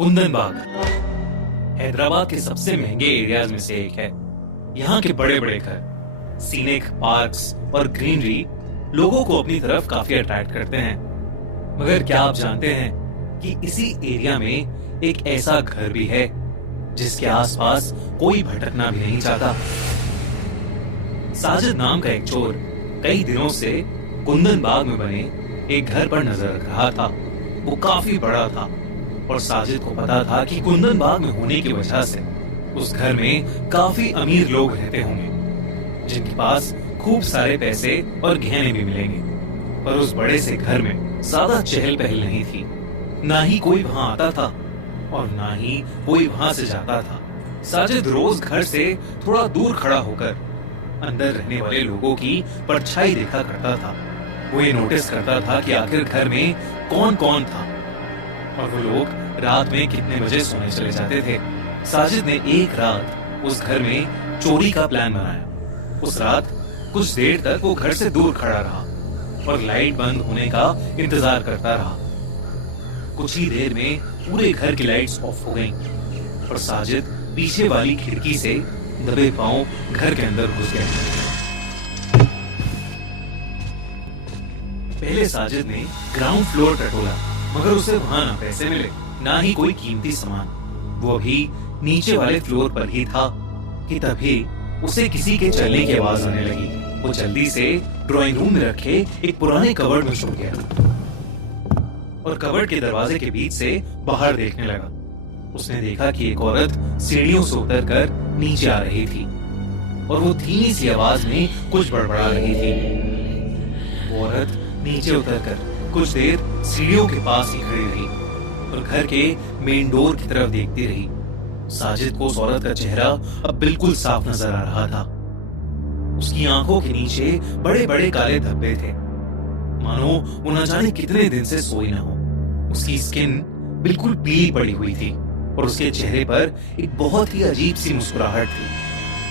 कुंदन बाग हैदराबाद के सबसे महंगे एरियाज में से एक है। यहाँ के बड़े बड़े घर, सीनिक पार्क्स और ग्रीनरी लोगों को अपनी तरफ काफी अट्रैक्ट करते हैं। मगर क्या आप जानते हैं कि इसी एरिया में एक ऐसा घर भी है जिसके आसपास कोई भटकना भी नहीं चाहता। साजिद नाम का एक चोर कई दिनों से कुंदन बाग में बने एक घर पर नजर रख रहा था। वो काफी बड़ा था और साजिद को पता था कि कुंदन बाग में होने की वजह से उस घर में काफी अमीर लोग रहते होंगे जिनके पास खूब सारे पैसे और गहने भी मिलेंगे। पर उस बड़े से घर में ज्यादा चहल पहल नहीं थी। ना ही कोई वहां आता था और ना ही कोई वहां से जाता था। साजिद रोज घर से थोड़ा दूर खड़ा होकर अंदर रहने वाले लोगों की परछाई देखा करता था। वो ये नोटिस करता था कि आखिर घर में कौन कौन था और वो लोग रात में कितने बजे सोने चले जाते थे। साजिद ने एक रात उस घर में चोरी का प्लान बनाया। उस रात कुछ देर तक वो घर से दूर खड़ा रहा और लाइट बंद होने का इंतजार करता रहा। कुछ ही देर में पूरे घर की लाइट्स ऑफ हो गईं और साजिद पीछे वाली खिड़की से दबे पांव घर के अंदर घुस गया। पहले साजिद ने ग्राउंड फ्लोर टटोला मगर उसे वहां ना पैसे मिले ना ही कोई कीमती सामान। वो अभी नीचे वाले फ्लोर पर ही था कि तभी उसे किसी के चलने की आवाज आने लगी। वो जल्दी से ड्राइंग रूम में रखे एक पुराने कबर्ड में छुप गया और कबर्ड के दरवाजे के बीच से बाहर देखने लगा। उसने देखा कि एक औरत सीढ़ियों से उतरकर नीचे आ रही थी और वो धीमी सी आवाज में कुछ बड़बड़ा रही थी। वो औरत नीचे उतरकर कुछ देर सीढ़ियों के पास ही खड़ी रही और घर के मेन डोर की तरफ देखती रही। साजिद को उस औरत का चेहरा अब बिल्कुल साफ नजर आ रहा था। उसकी आंखों के नीचे बड़े बड़े काले धब्बे थे, मानो वो न जाने कितने दिन से सोई न हो। उसकी स्किन बिल्कुल पीली पड़ी हुई थी और उसके चेहरे पर एक बहुत ही अजीब सी मुस्कुराहट थी।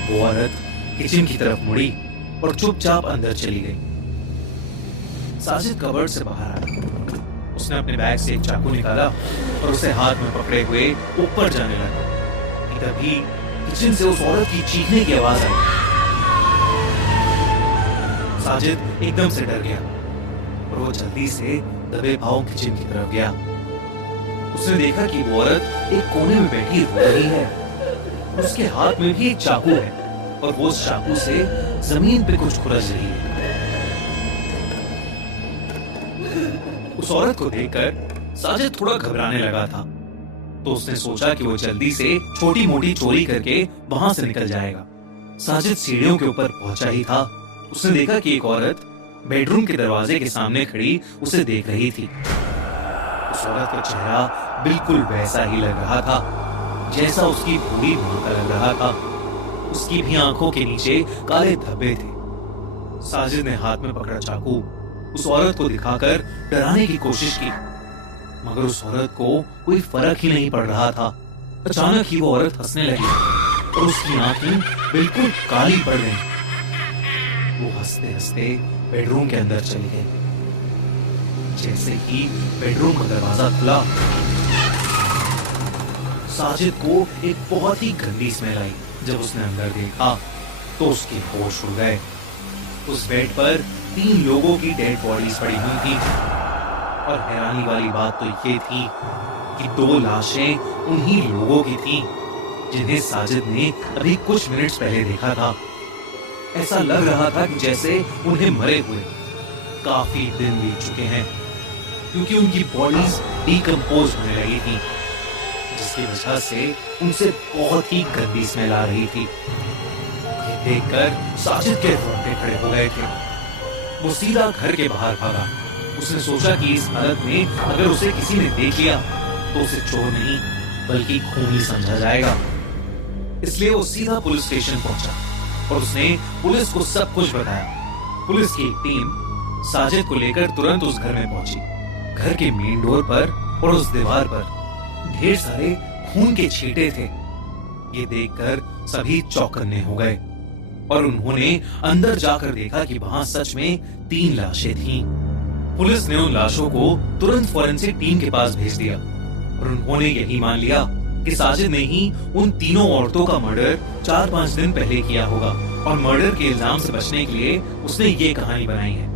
वो औरत किचन की तरफ मुड़ी और चुपचाप अंदर चली गई। साजिद कबर्ड से बाहर आया। उसने अपने बैग से एक चाकू निकाला और उसे हाथ में पकड़े हुए ऊपर जाने लगा। तभी किचन से उस औरत की चीखने की आवाज आई। साजिद एकदम से डर गया और वो जल्दी से दबे पांव किचन की तरफ गया। उसने देखा कि वो औरत एक कोने में बैठी रो रही है। उसके हाथ में भी एक चाकू है और वो उस चाकू से जमीन पे कुछ खुरच रही है। उस औरत को देखकर साजिद थोड़ा घबराने लगा था, तो उसने सोचा कि वो जल्दी से छोटी मोटी चोरी करके वहां से निकल जाएगा। साजिद सीढ़ियों के ऊपर पहुंचा ही था, उसने देखा कि एक औरत बेडरूम के दरवाजे के सामने खड़ी उसे देख रही थी। उस औरत का चेहरा बिल्कुल वैसा ही लग रहा था जैसा उसकी पूरी मां का लग रहा था। उसकी भी आंखों के नीचे काले धब्बे थे। साजिद ने हाथ में पकड़ा चाकू उस औरत को दिखाकर डराने की कोशिश की, मगर उस औरत को कोई फर्क ही नहीं पड़ रहा था। अचानक ही वो औरत हंसने लगी और उसकी आंखें बिल्कुल काली पड़ गईं। वो हंसते हंसते बेडरूम के अंदर चली गई। जैसे ही बेडरूम का दरवाजा खुला, साजिद को एक बहुत ही गंदी स्मेल आई। जब उसने अंदर देखा तो उसके होश उड़ गए। उस बेड पर 3 लोगों की डेड बॉडीज पड़ी हुई थी और हैरानी वाली बात तो ये थी कि 2 लाशें उन्हीं लोगों की थीं जिन्हें साजिद ने अभी कुछ मिनट्स पहले देखा था। ऐसा लग रहा था कि जैसे उन्हें मरे हुए काफी दिन बीत चुके हैं, क्योंकि उनकी बॉडीज डिकम्पोज होने लगी थी, जिसकी वजह से उनसे बहुत ही गंदी स्मेल आ रही थी। ये देखकर साजिद के रोंगटे खड़े हो गए थे। वो सीधा घर के बाहर भागा। उसने सोचा कि इस हालत में अगर उसे किसी ने देख लिया तो उसे चोर नहीं बल्कि खूनी समझा जाएगा। इसलिए वो सीधा पुलिस स्टेशन पहुंचा और उसने पुलिस को सब कुछ बताया। पुलिस की एक टीम साजिद को लेकर तुरंत उस घर में पहुंची। घर के मेन डोर पर और उस दीवार पर ढेर सारे खून के छींटे थे। ये देखकर सभी चौकन्ने हो गए और उन्होंने अंदर जाकर देखा कि वहां सच में 3 लाशें थीं। पुलिस ने उन लाशों को तुरंत फॉरेंसिक टीम के पास भेज दिया और उन्होंने यही मान लिया कि साजिद ने ही उन तीनों औरतों का मर्डर 4-5 दिन पहले किया होगा और मर्डर के इल्जाम से बचने के लिए उसने ये कहानी बनाई है।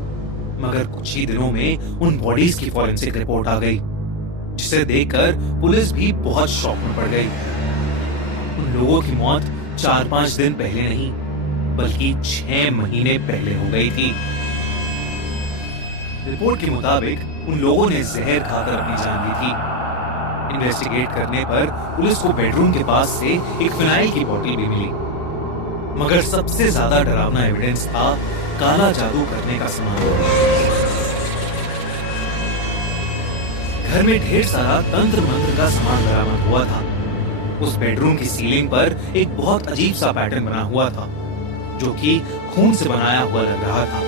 मगर कुछ ही दिनों में उन बॉडीज की फॉरेंसिक रिपोर्ट आ गई, जिसे देखकर पुलिस भी बहुत शॉक में पड़ गई। उन लोगों की मौत 4-5 दिन पहले नहीं बल्कि 6 महीने पहले हो गई थी। रिपोर्ट के मुताबिक उन लोगों ने जहर खाकर अपनी जान ली थी। इन्वेस्टिगेट करने पर पुलिस को बेडरूम के पास से एक फिनाइल की बोतल भी मिली। मगर सबसे ज्यादा डरावना एविडेंस था काला जादू करने का सामान। घर में ढेर सारा तंत्र मंत्र का सामान बरामद हुआ था। उस बेडरूम की सीलिंग पर एक बहुत अजीब सा पैटर्न बना हुआ था, जो कि खून से बनाया हुआ लग रहा था।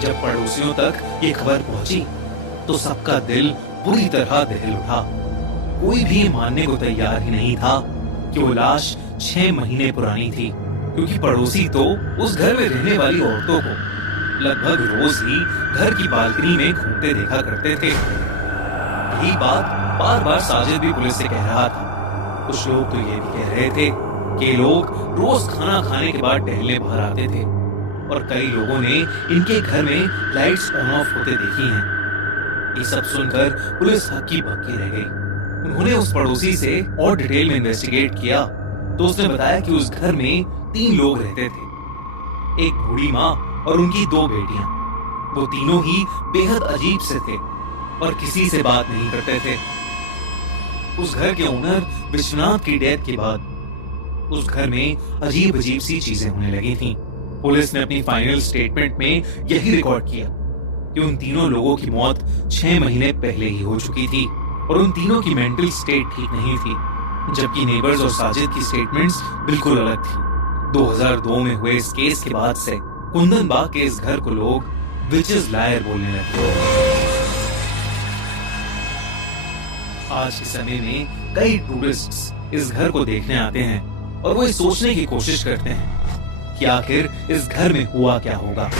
जब पड़ोसियों तक ये खबर पहुंची तो सबका दिल बुरी तरह दहल उठा। कोई भी मानने को तैयार ही नहीं था कि वो लाश 6 महीने पुरानी थी, क्योंकि पड़ोसी तो उस घर में रहने वाली औरतों को लगभग रोज ही घर की बालकनी में घूमते देखा करते थे। यही बात बार बार साजिद भी पुलिस से कह रहा था। कुछ लोग तो ये भी कह रहे थे कि लोग रोज खाना खाने के बाद टहलने बाहर आते थे और कई लोगों ने इनके घर में लाइट्स ऑन ऑफ होते देखी हैं। ये सब सुनकर पुलिस हक्की बक्की रह गई। उन्होंने उस पड़ोसी से और डिटेल में इन्वेस्टिगेट किया तो उसने बताया कि उस घर में 3 लोग रहते थे, एक बूढ़ी माँ और उनकी 2 बेटियां। वो तीनों ही बेहद अजीब से थे और किसी से बात नहीं करते थे। उस घर के ओनर विश्वनाथ की डेथ के बाद उस घर में अजीब अजीब सी चीजें होने लगी थीं। पुलिस ने अपनी फाइनल स्टेटमेंट में यही रिकॉर्ड किया कि उन तीनों लोगों की मौत 6 महीने पहले ही हो चुकी थी और उन तीनों की मेंटल स्टेट ठीक नहीं थी, जबकि नेबर्स और साजिद की स्टेटमेंट्स बिल्कुल अलग थी। 2002 में हुए इस केस के बाद से कुंदन बाग के इस घर को लोग विचेस लायर बोलने लगे। आज के समय में कई टूरिस्ट्स इस घर को देखने आते हैं और वो ये सोचने की कोशिश करते हैं कि आखिर इस घर में हुआ क्या होगा।